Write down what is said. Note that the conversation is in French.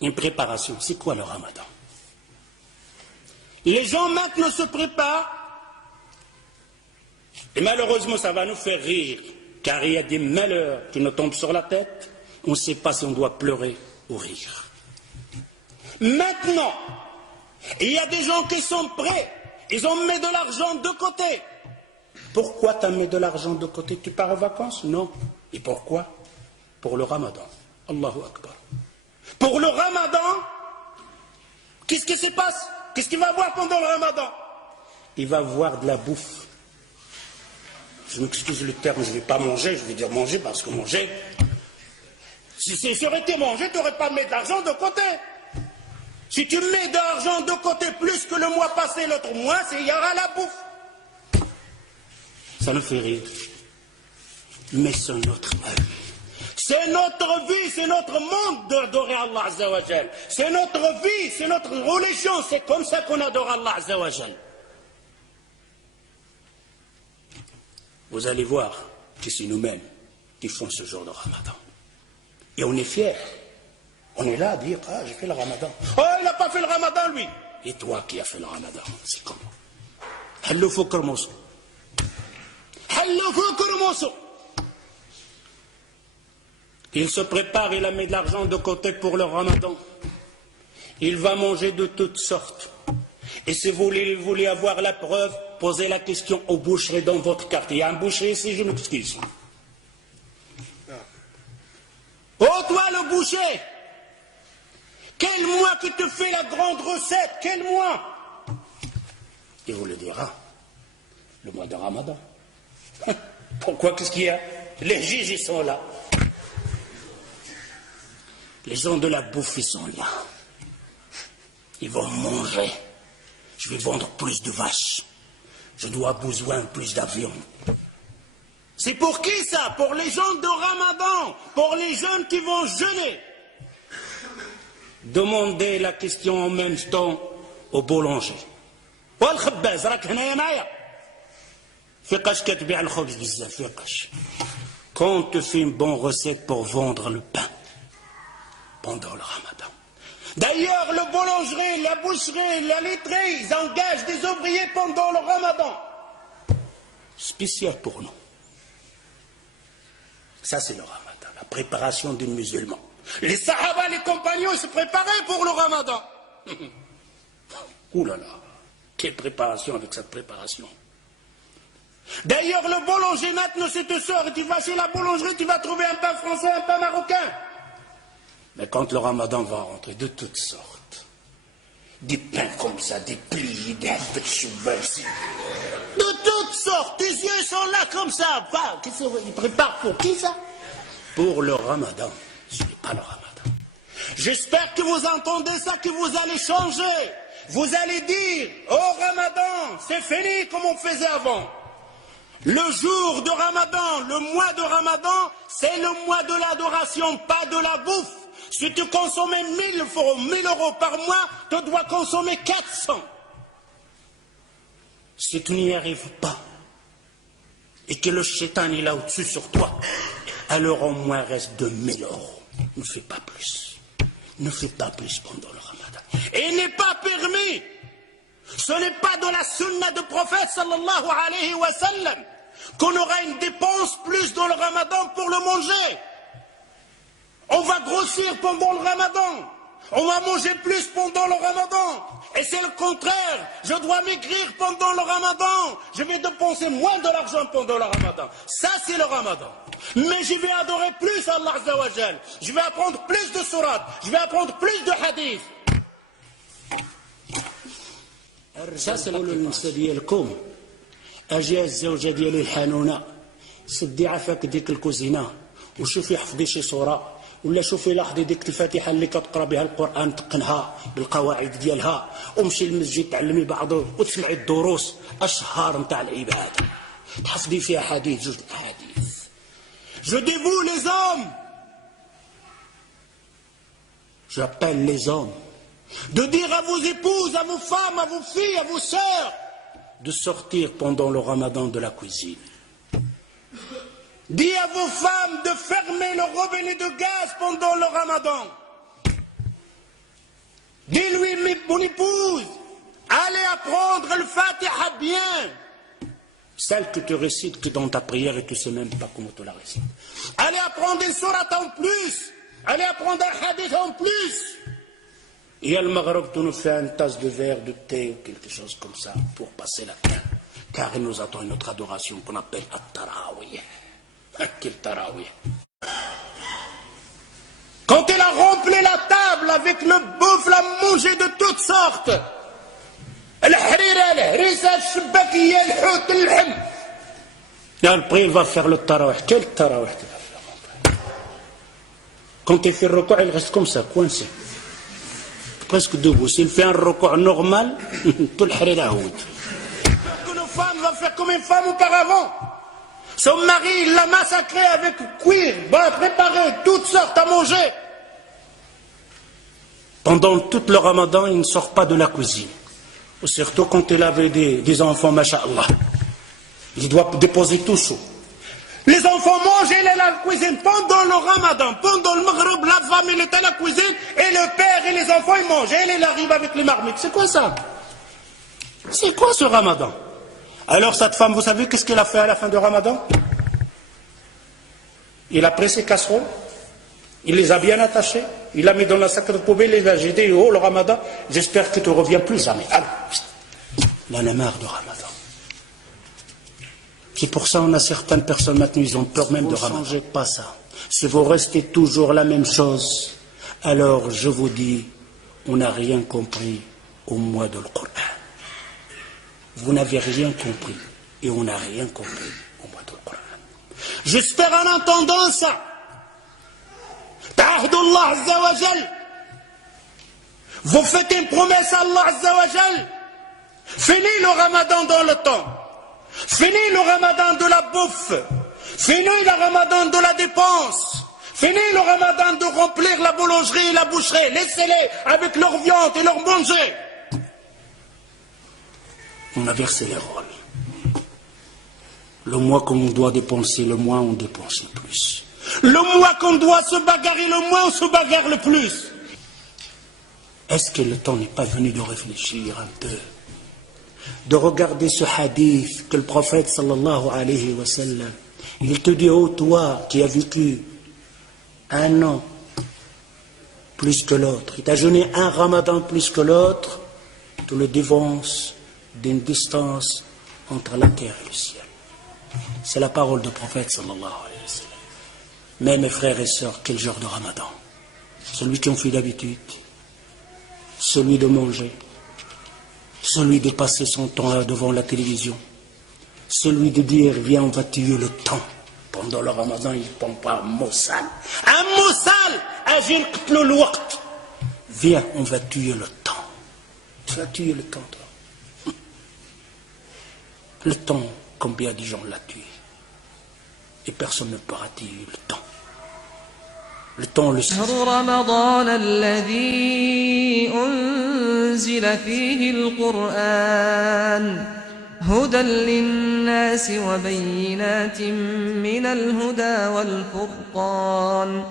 Une préparation, c'est quoi le ramadan? Les gens maintenant se préparent, et malheureusement ça va nous faire rire, car il y a des malheurs qui nous tombent sur la tête, on ne sait pas si on doit pleurer ou rire. Maintenant, il y a des gens qui sont prêts, ils ont mis de l'argent de côté. Pourquoi tu as mis de l'argent de côté? Tu pars en vacances? Non. Et pourquoi? Pour le ramadan. Allahu Akbar. Pour le ramadan, qu'est-ce qui se passe? Qu'est-ce qu'il va voir pendant le ramadan? Il va voir de la bouffe. Je m'excuse le terme, je ne vais pas manger, je vais dire manger parce que manger, si ça aurait été manger, tu n'aurais pas mis de l'argent de côté. Si tu mets de l'argent de côté plus que le mois passé, l'autre mois, il y aura la bouffe. Ça nous fait rire. Mais c'est notre vie. C'est notre vie, c'est notre monde d'adorer Allah Azza wa Jal. C'est notre vie, c'est notre religion, c'est comme ça qu'on adore Allah Azza wa Jal. Vous allez voir que c'est nous-mêmes qui font ce jour de Ramadan. Et on est fiers. On est là à dire, ah, j'ai fait le Ramadan. Oh, il n'a pas fait le Ramadan, lui. Et toi qui as fait le Ramadan, c'est comment? Hallo fukr mosso. Hallo fukr mosso. Il se prépare, il a mis de l'argent de côté pour le Ramadan. Il va manger de toutes sortes. Et si vous voulez avoir la preuve, posez la question aux boucheries dans votre quartier. Il y a un boucher ici, je m'excuse. Oh, toi le boucher, quel mois que te fait la grande recette? Quel mois? Il vous le dira, le mois de Ramadan. Pourquoi? Qu'est-ce qu'il y a? Les juges, ils sont là. Les gens de la bouffe, ils sont là. Ils vont manger. Je vais vendre plus de vaches. Je dois besoin plus d'avions. C'est pour qui ça? Pour les gens de Ramadan, pour les jeunes qui vont jeûner. Demandez la question en même temps au boulanger. والخباز راك هنايا معايا فيقاش كتبيع الخبز بزاف فيقاش. Quand tu fais une bonne recette pour vendre le pain pendant le Ramadan. D'ailleurs, le boulangerie, la boucherie, la laiterie, ils engagent des ouvriers pendant le Ramadan. Spécial pour nous. Ça, c'est le Ramadan, la préparation des musulmans. Les Sahaba, les compagnons, ils se préparaient pour le Ramadan. Ouh là là, quelle préparation avec cette préparation. D'ailleurs, le boulanger, maintenant, c'est te sort et tu vas chez la boulangerie, tu vas trouver un pain français, un pain marocain. Mais quand le Ramadan va rentrer, de toutes sortes, des pains comme ça, des plis, des choubassi, de toutes sortes, tes yeux sont là comme ça. Ils préparent pour qui ça? Pour le Ramadan. Ce n'est pas le Ramadan. J'espère que vous entendez ça, que vous allez changer. Vous allez dire, oh Ramadan, c'est fini comme on faisait avant. Le jour de Ramadan, le mois de Ramadan, c'est le mois de l'adoration, pas de la bouffe. Si tu consommais 1000 euros par mois, tu dois consommer 400. Si tu n'y arrives pas, et que le shaitan est là au-dessus sur toi, alors au moins reste 2000 euros. Ne fais pas plus. Ne fais pas plus pendant le Ramadan. Et il n'est pas permis. Ce n'est pas dans la sunna du prophète sallallahu alayhi wa sallam qu'on aura une dépense plus dans le Ramadan pour le manger. On va grossir pendant le Ramadan. On va manger plus pendant le Ramadan. Et c'est le contraire. Je dois maigrir pendant le Ramadan. Je vais dépenser moins de l'argent pendant le Ramadan. Ça, c'est le Ramadan. Mais je vais adorer plus Allah Azza wa Jal. Je vais apprendre plus de sourates. Je vais apprendre plus de hadiths. Ça, c'est la أجي الزوجة ديالي الحنونة سدي عافاك ديك الكوزينة وشوفي حفظي شي صورة ولا شوفي لاحظي ديك الفاتحة اللي كتقرا بها القرآن تقنها بالقواعد ديالها ومشي للمسجد تعلمي بعضه وتسمعي الدروس أشهر نتاع العبادة تحفظي فيها حديث جوج الأحاديث. Je dévoue les hommes. J'appelle les hommes de dire à vos épouses, à vos femmes, à vos filles, à vos sœurs de sortir pendant le Ramadan de la cuisine. Dis à vos femmes de fermer le robinet de gaz pendant le Ramadan. mon épouse, allez apprendre le Fatiha bien. Celle que tu récites que dans ta prière et tu ne sais même pas comment tu la récites. Allez apprendre une sourate en plus. Allez apprendre un hadith en plus. Et à Maghreb, tu nous fais une tasse de verre, de thé ou quelque chose comme ça pour passer la fin. Car il nous attend une autre adoration qu'on appelle At-Tarawih. Quel Tarawih. Quand il a rempli la table avec le bouffe, l'a mangé de toutes sortes. Et après, il va faire le tarawih. Quel tarawih tu vas faire? Quand il fait le recours, il reste comme ça, coincé. Presque debout. S'il fait un recours normal, tout le harira houd. Une femme va faire comme une femme auparavant. Son mari, il l'a massacré avec cuir, va préparer toutes sortes à manger. Pendant tout le ramadan, il ne sort pas de la cuisine. Surtout quand il avait des enfants, masha'Allah. Il doit déposer tout ça. Les enfants mangent, il est à la cuisine. Pendant le ramadan, pendant le maghreb, la femme, elle est à la cuisine, et le père et les enfants, ils mangent. Et il arrive avec les marmites. C'est quoi ça? C'est quoi ce ramadan? Alors cette femme, vous savez qu'est-ce qu'elle a fait à la fin du ramadan? Il a pris ses casseroles, il les a bien attachées, il l'a mis dans la sac de poubelle, il a dit, oh le ramadan, j'espère que tu ne reviens plus jamais. Alors, il en a marre du ramadan. C'est pour ça qu'on a certaines personnes maintenant, ils ont peur même de ramadan. Ne changez pas ça. Si vous restez toujours la même chose, alors je vous dis, on n'a rien compris au mois de Coran. Vous n'avez rien compris et on n'a rien compris au mois de Coran. J'espère en entendant ça. Ta'ahdullah Azza wa Jal. Vous faites une promesse à Allah Azza wa Jal. Finis le ramadan dans le temps. Finis le ramadan de la bouffe. Finis le ramadan de la dépense. Finis le ramadan de remplir la boulangerie et la boucherie. Laissez-les avec leur viande et leur manger. On a versé les rôles. Le mois qu'on doit dépenser, le mois on dépense le plus. Le mois qu'on doit se bagarrer, le mois on se bagarre le plus. Est-ce que le temps n'est pas venu de réfléchir un peu, de regarder ce hadith que le prophète sallallahu alayhi wa sallam, il te dit, oh toi qui as vécu un an plus que l'autre, il t'a jeûné un ramadan plus que l'autre, tu le dévances d'une distance entre la terre et le ciel. C'est la parole du prophète sallallahu alayhi wa sallam. Mais mes frères et sœurs, quel genre de ramadan? Celui qui en fait d'habitude, celui de manger, celui de passer son temps devant la télévision, celui de dire viens on va tuer le temps. Pendant le ramadan il ne prend pas un mot sale. Un mot sale, agir le waqt. Viens on va tuer le temps. Tu vas tuer le temps toi. Le temps, combien de gens l'a tué? Et personne ne pourra tuer le temps. Le temps le sait. رمضان الذي أنزل فيه القرآن هدى للناس وبينات من الهدى والفرقان